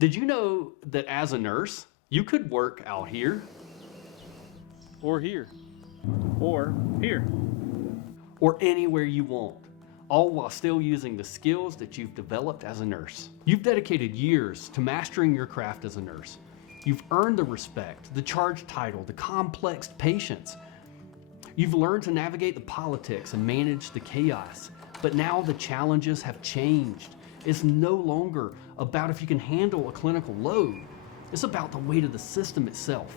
Did you know that as a nurse, you could work out here Or here. Or here. or anywhere you want, all while still using the skills that you've developed as a nurse? You've dedicated years to mastering your craft as a nurse. You've earned the respect, the charge title, the complex patients. You've learned to navigate the politics and manage the chaos. But now the challenges have changed. It's no longer about if you can handle a clinical load. It's about the weight of the system itself.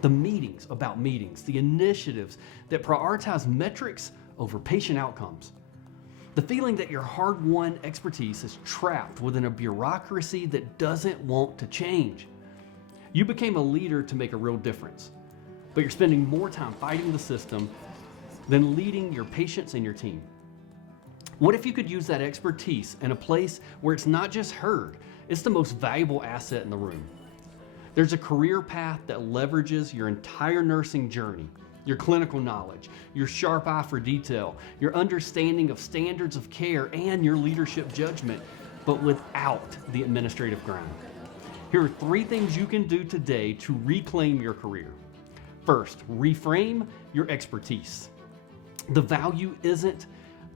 The meetings about meetings, the initiatives that prioritize metrics over patient outcomes. The feeling that your hard-won expertise is trapped within a bureaucracy that doesn't want to change. You became a leader to make a real difference, but you're spending more time fighting the system than leading your patients and your team. What if you could use that expertise in a place where it's not just heard, it's the most valuable asset in the room? There's a career path that leverages your entire nursing journey, your clinical knowledge, your sharp eye for detail, your understanding of standards of care, and your leadership judgment, but without the administrative grind. Here are 3 things you can do today to reclaim your career. First, reframe your expertise. The value isn't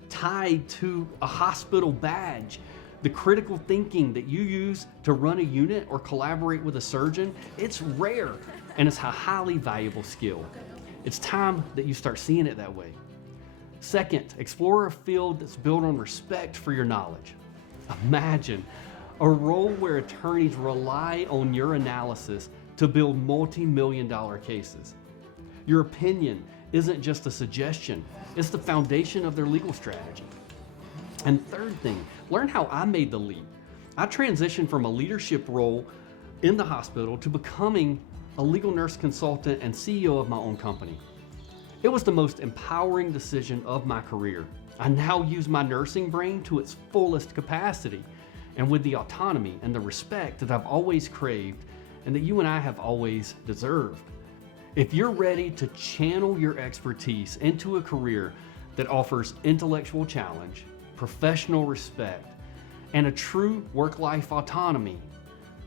tied to a hospital badge. The critical thinking that you use to run a unit or collaborate with a surgeon, it's rare and it's a highly valuable skill. It's time that you start seeing it that way. Second, explore a field that's built on respect for your knowledge. Imagine a role where attorneys rely on your analysis to build multi-million-dollar cases. Your opinion isn't just a suggestion, it's the foundation of their legal strategy. And third thing, learn how I made the leap. I transitioned from a leadership role in the hospital to becoming a legal nurse consultant and CEO of my own company. It was the most empowering decision of my career. I now use my nursing brain to its fullest capacity, and with the autonomy and the respect that I've always craved and that you and I have always deserved. If you're ready to channel your expertise into a career that offers intellectual challenge, professional respect, and a true work-life autonomy,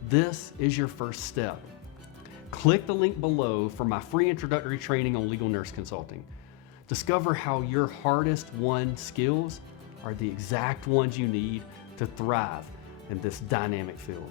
this is your first step. Click the link below for my free introductory training on legal nurse consulting. Discover how your hardest won skills are the exact ones you need to thrive in this dynamic field.